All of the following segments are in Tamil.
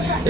Yeah.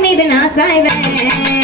மீது நான் சாய்வேன்.